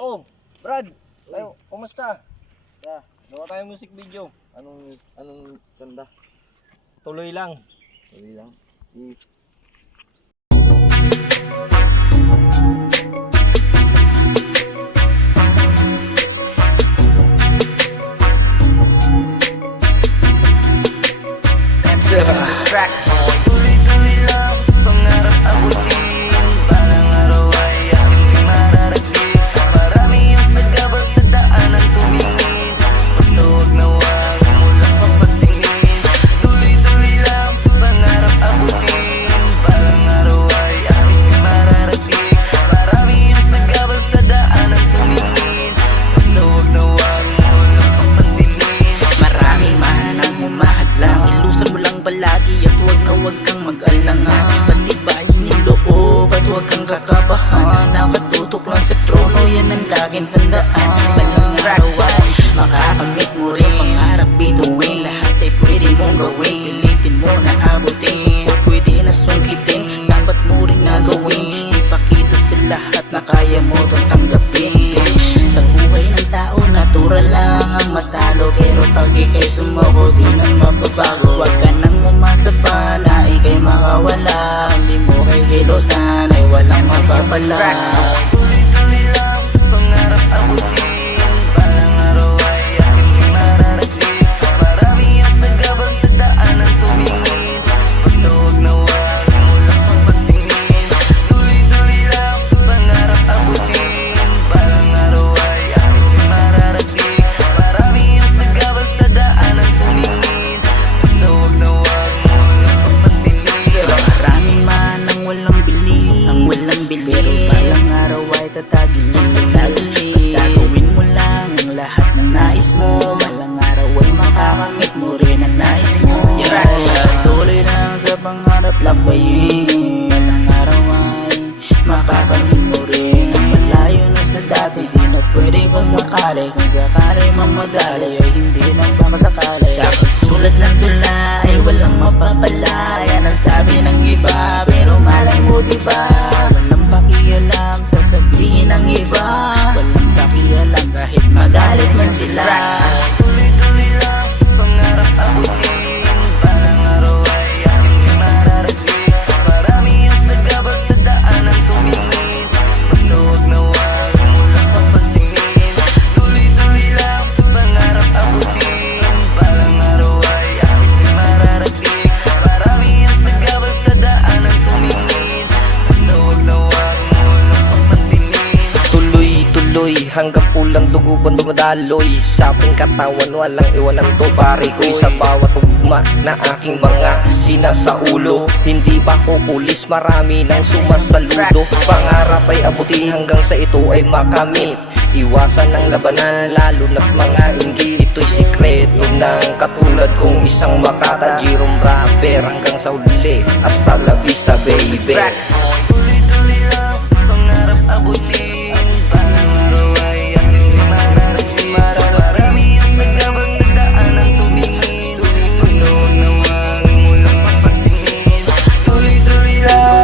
Oh, Brad. Ayo, kumusta? Gawa tayo music video. Anong kanda? Tuloy lang. Tuloy lang. Track. Tuloy-tuloy lang, pangarap abutin. Balang araw ay aking mararating. Marami ang sagabal sa daanan tumingin. Basta huwag na wag mo lang papansinin. Tuloy-tuloy lang, pangarap abutin. Balang araw ay aking mararating. Marami ang sagabal sa daanan tumingin. Basta huwag na wag mo lang papansinin. Marami man ang humahadlang, ilusan mo lang palagi at huwag kang mag-alangan. Patibayin yung loob at huwag kang kakabahan. Nakatutok lang sa trono, yan ang laging tandaan. Balang araw ay makakamit mo rin. Pangarap bituin, lahat ay pwede mong gawin. Pilitin mo na abutin, pwede na sungkitin. Dapat mo rin na gawin, ipakita sa lahat na kaya mo itong tanggapin. Sa buhay ng tao, natural lang ang matalo. Pero pag ikay sumoko, di na mababago. Huwag ka nang umasa pa na ikay makawala. Hindi mo kay kilosan ay walang mapapala. Tuloy-tuloy lang, pangarap abutin. Balang araw ay aking mararating. Marami ang sagabal sa daanan tumingin. Basta huwag na wag mo lang papansinin. Tuloy-tuloy lang, pangarap abutin. Balang araw ay aking mararating. Marami ang sagabal sa daanan tumingin. Basta huwag na wag mo lang papansinin. Marami man ang walang bili, pero balang araw ay tatagin niya. Basta gawin mo lang ang lahat ng nais mo. Balang araw ay makakamit mo rin ang nais mo. Tuloy lang sa pangarap lakbayin. Balang araw ay makapansin mo rin. Malayo na sa dati, di na pwede pa sakali. Kung sakali mamadali ay hindi na pakasakali. Sa pagsulat ng tula ay walang mapapala. Yan ang sabi ng iba, pero malay mo diba? Walang pakialam sa sabihin ng iba. Walang pakialam kahit magalit man sila. Tuloy-tuloy lang, pangarap abutin. Balang araw ay aking mararating. Marami ang sagabal sa daanan tumingin. Basta huwag na wag mo lang papansinin. Tuloy-tuloy lang, pangarap abutin. Balang araw ay aking mararating. Marami ang sagabal sa daanan tumingin. Basta huwag na wag mo lang papansinin. Tuloy-tuloy hanggang pulang dugo bang dumadaloy sa aking katawan, walang iwanan to pare ko'y sa bawat ugma na aking mga sinasaulo. Hindi ba ko pulis, marami nang sumasaludo. Pangarap ay abuti hanggang sa ito ay makamit. Iwasan ang labanan lalo na't mga inggit. Ito'y sikreto ng katulad kong isang makatajirong rapper. Hanggang sa uli, hasta la vista baby. Tuloy-tuloy lang, pangarap abutin. Balang araw ay aking mararating. Marami ang sagabal sa daanan tumingin. Basta huwag na wag mo lang papansinin. Tuloy-tuloy lang,